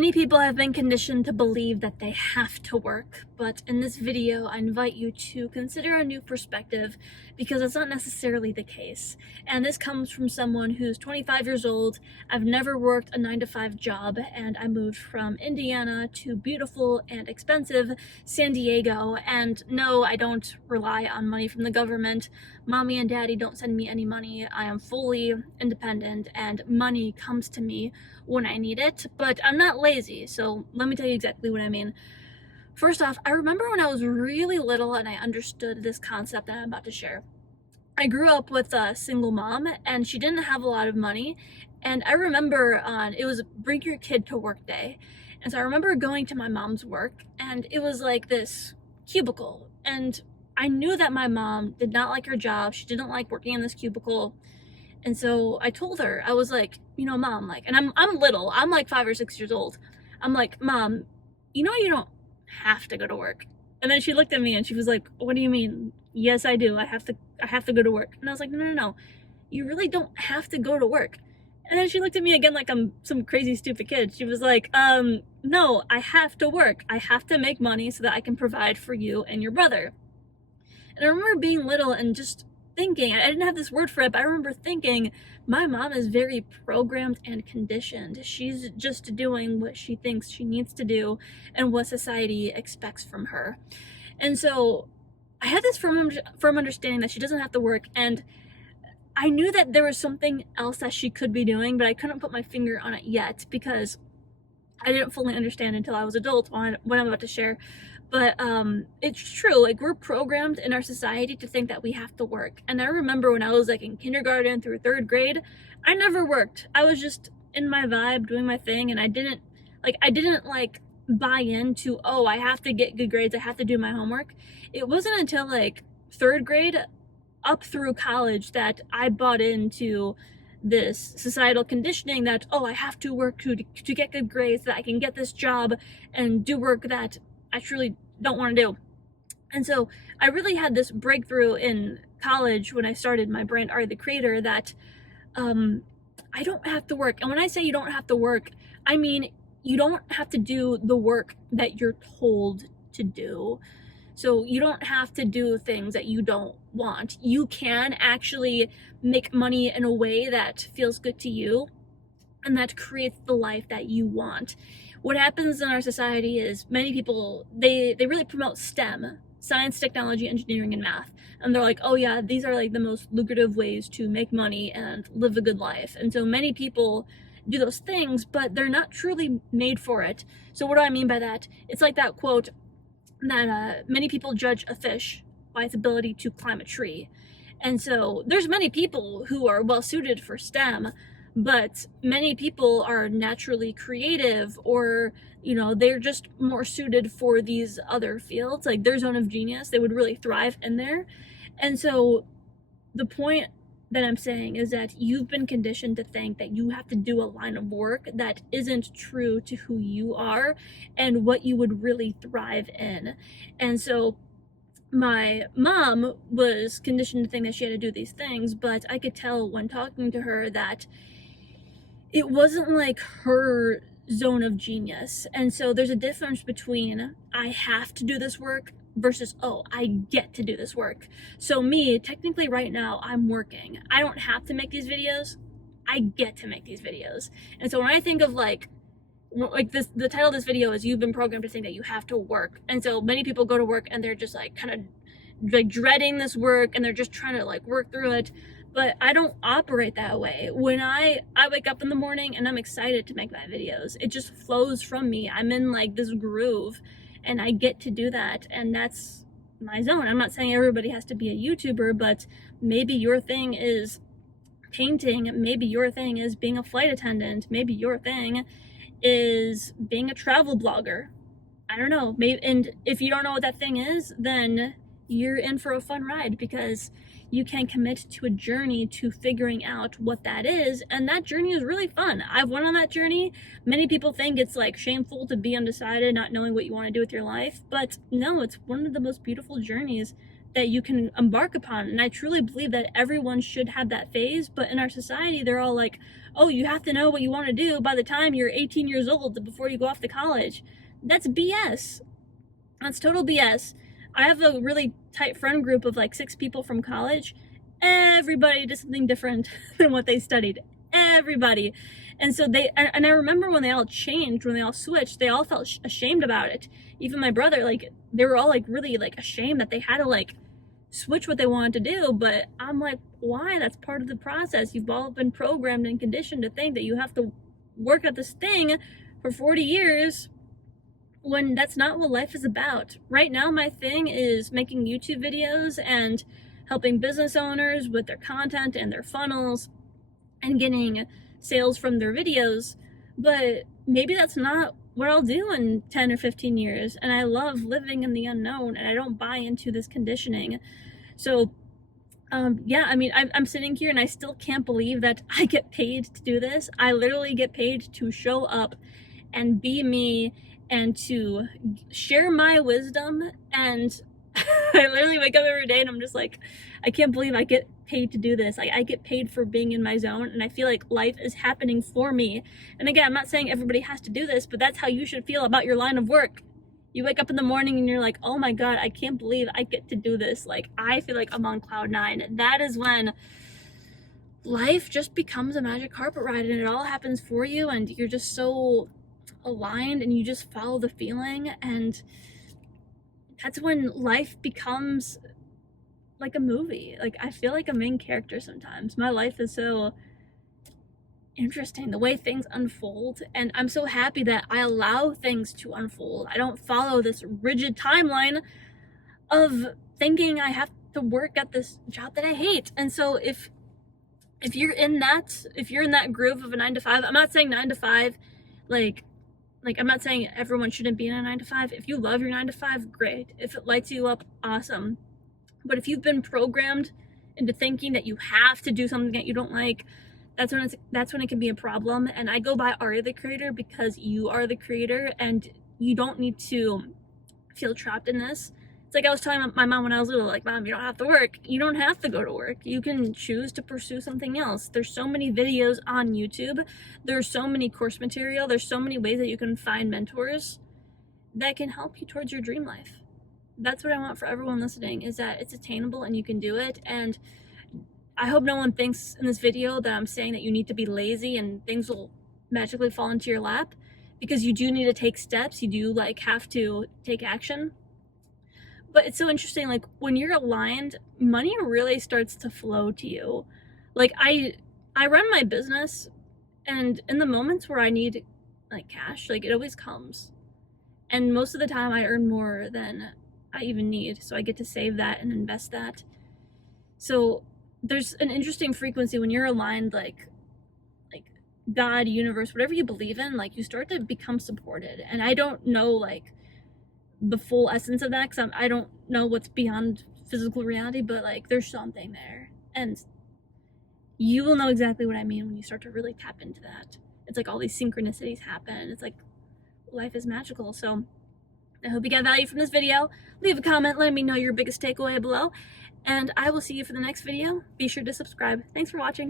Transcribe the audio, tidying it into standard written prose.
Many people have been conditioned to believe that they have to work, but in this video, I invite you to consider a new perspective because it's not necessarily the case. And this comes from someone who's 25 years old. I've never worked a 9-to-5 job, and I moved from Indiana to beautiful and expensive San Diego. And no, I don't rely on money from the government. Mommy and daddy don't send me any money. I am fully independent, and money comes to me when I need it, but I'm not lazy, so let me tell you exactly what I mean. First off, I remember when I was really little and I understood this concept that I'm about to share. I grew up with a single mom, and she didn't have a lot of money, and I remember it was Bring Your Kid to Work Day, and so I remember going to my mom's work, and it was like this cubicle, and I knew that my mom did not like her job. She didn't like working in this cubicle. And so I told her, I was like, Mom, like, and I'm little, I'm like 5 or 6 years old. I'm like, Mom, you don't have to go to work. And then she looked at me and she was like, what do you mean? Yes, I do. I have to go to work. And I was like, no. You really don't have to go to work. And then she looked at me again like I'm some crazy stupid kid. She was like, no, I have to work. I have to make money so that I can provide for you and your brother. And I remember being little and just thinking, I didn't have this word for it, but I remember thinking, my mom is very programmed and conditioned. She's just doing what she thinks she needs to do and what society expects from her. And so I had this firm understanding that she doesn't have to work, and I knew that there was something else that she could be doing, but I couldn't put my finger on it yet because I didn't fully understand until I was adult what I'm about to share. But it's true, like, we're programmed in our society to think that we have to work. And I remember when I was like in kindergarten through 3rd grade, I never worked. I was just in my vibe doing my thing, and I didn't buy into, oh, I have to get good grades, I have to do my homework. It wasn't until like 3rd grade up through college that I bought into this societal conditioning that, oh, I have to work to get good grades, that I can get this job and do work that I truly don't want to do. And so I really had this breakthrough in college when I started my brand Are the Creator that I don't have to work. And when I say you don't have to work, I mean you don't have to do the work that you're told to do. So you don't have to do things that you don't want. You can actually make money in a way that feels good to you and that creates the life that you want. What happens in our society is many people, they really promote STEM, science, technology, engineering, and math. And they're like, oh yeah, these are like the most lucrative ways to make money and live a good life. And so many people do those things, but they're not truly made for it. So what do I mean by that? It's like that quote that many people judge a fish by its ability to climb a tree. And so there's many people who are well suited for STEM, but many people are naturally creative, or they're just more suited for these other fields, like their zone of genius. They would really thrive in there. And so the point that I'm saying is that you've been conditioned to think that you have to do a line of work that isn't true to who you are and what you would really thrive in. And so my mom was conditioned to think that she had to do these things, but I could tell when talking to her that it wasn't like her zone of genius. And so there's a difference between I have to do this work versus, oh, I get to do this work. So me, technically right now, I'm working. I don't have to make these videos. I get to make these videos. And so when I think of like this, the title of this video is You've Been Programmed to Think That You Have to Work. And so many people go to work and they're just like kind of like dreading this work, and they're just trying to like work through it. But I don't operate that way. When I wake up in the morning and I'm excited to make my videos, it just flows from me. I'm in like this groove and I get to do that, and that's my zone. I'm not saying everybody has to be a YouTuber, but maybe your thing is painting, maybe your thing is being a flight attendant, maybe your thing is being a travel blogger. I don't know. Maybe, and if you don't know what that thing is, then you're in for a fun ride, because you can commit to a journey to figuring out what that is, and that journey is really fun. I've went on that journey. Many people think it's like shameful to be undecided, not knowing what you want to do with your life, but no, it's one of the most beautiful journeys that you can embark upon. And I truly believe that everyone should have that phase, but in our society, they're all like, oh, you have to know what you want to do by the time you're 18 years old before you go off to college. That's BS. That's total BS. I have a really tight friend group of like 6 people from college. Everybody did something different than what they studied. Everybody. And so and I remember when they all changed, when they all switched, they all felt ashamed about it. Even my brother, like, they were all like really like ashamed that they had to like switch what they wanted to do. But I'm like, why? That's part of the process. You've all been programmed and conditioned to think that you have to work at this thing for 40 years when that's not what life is about. Right now, my thing is making YouTube videos and helping business owners with their content and their funnels and getting sales from their videos. But maybe that's not what I'll do in 10 or 15 years. And I love living in the unknown, and I don't buy into this conditioning. So yeah, I mean, I'm sitting here and I still can't believe that I get paid to do this. I literally get paid to show up and be me and to share my wisdom. And I literally wake up every day and I'm just like, I can't believe I get paid to do this. Like, I get paid for being in my zone, and I feel like life is happening for me. And again, I'm not saying everybody has to do this, but that's how you should feel about your line of work. You wake up in the morning and you're like, oh my God, I can't believe I get to do this. Like, I feel like I'm on cloud 9. That is when life just becomes a magic carpet ride, and it all happens for you, and you're just so aligned and you just follow the feeling. And that's when life becomes like a movie. Like, I feel like a main character sometimes. My life is so interesting, the way things unfold, and I'm so happy that I allow things to unfold. I don't follow this rigid timeline of thinking I have to work at this job that I hate. And so if you're in that groove of a 9 to 5, I'm not saying 9 to 5 like I'm not saying everyone shouldn't be in a 9 to 5. If you love your 9 to 5, great. If it lights you up, awesome. But if you've been programmed into thinking that you have to do something that you don't like, that's when it can be a problem. And I go by are the creator, because you are the creator, and you don't need to feel trapped in this. It's like I was telling my mom when I was little, like, Mom, you don't have to work. You don't have to go to work. You can choose to pursue something else. There's so many videos on YouTube. There's so many course material. There's so many ways that you can find mentors that can help you towards your dream life. That's what I want for everyone listening, is that it's attainable and you can do it. And I hope no one thinks in this video that I'm saying that you need to be lazy and things will magically fall into your lap, because you do need to take steps. You do like have to take action. But it's so interesting, like when you're aligned, money really starts to flow to you. Like I run my business, and in the moments where I need like cash, like it always comes. And most of the time I earn more than I even need. So I get to save that and invest that. So there's an interesting frequency when you're aligned, like God, universe, whatever you believe in, like you start to become supported. And I don't know like the full essence of that, because I don't know what's beyond physical reality, but like there's something there, and you will know exactly what I mean when you start to really tap into that. It's like all these synchronicities happen. It's like life is magical. So I hope you got value from this video. Leave a comment, let me know your biggest takeaway below, and I will see you for the next video. Be sure to subscribe. Thanks for watching.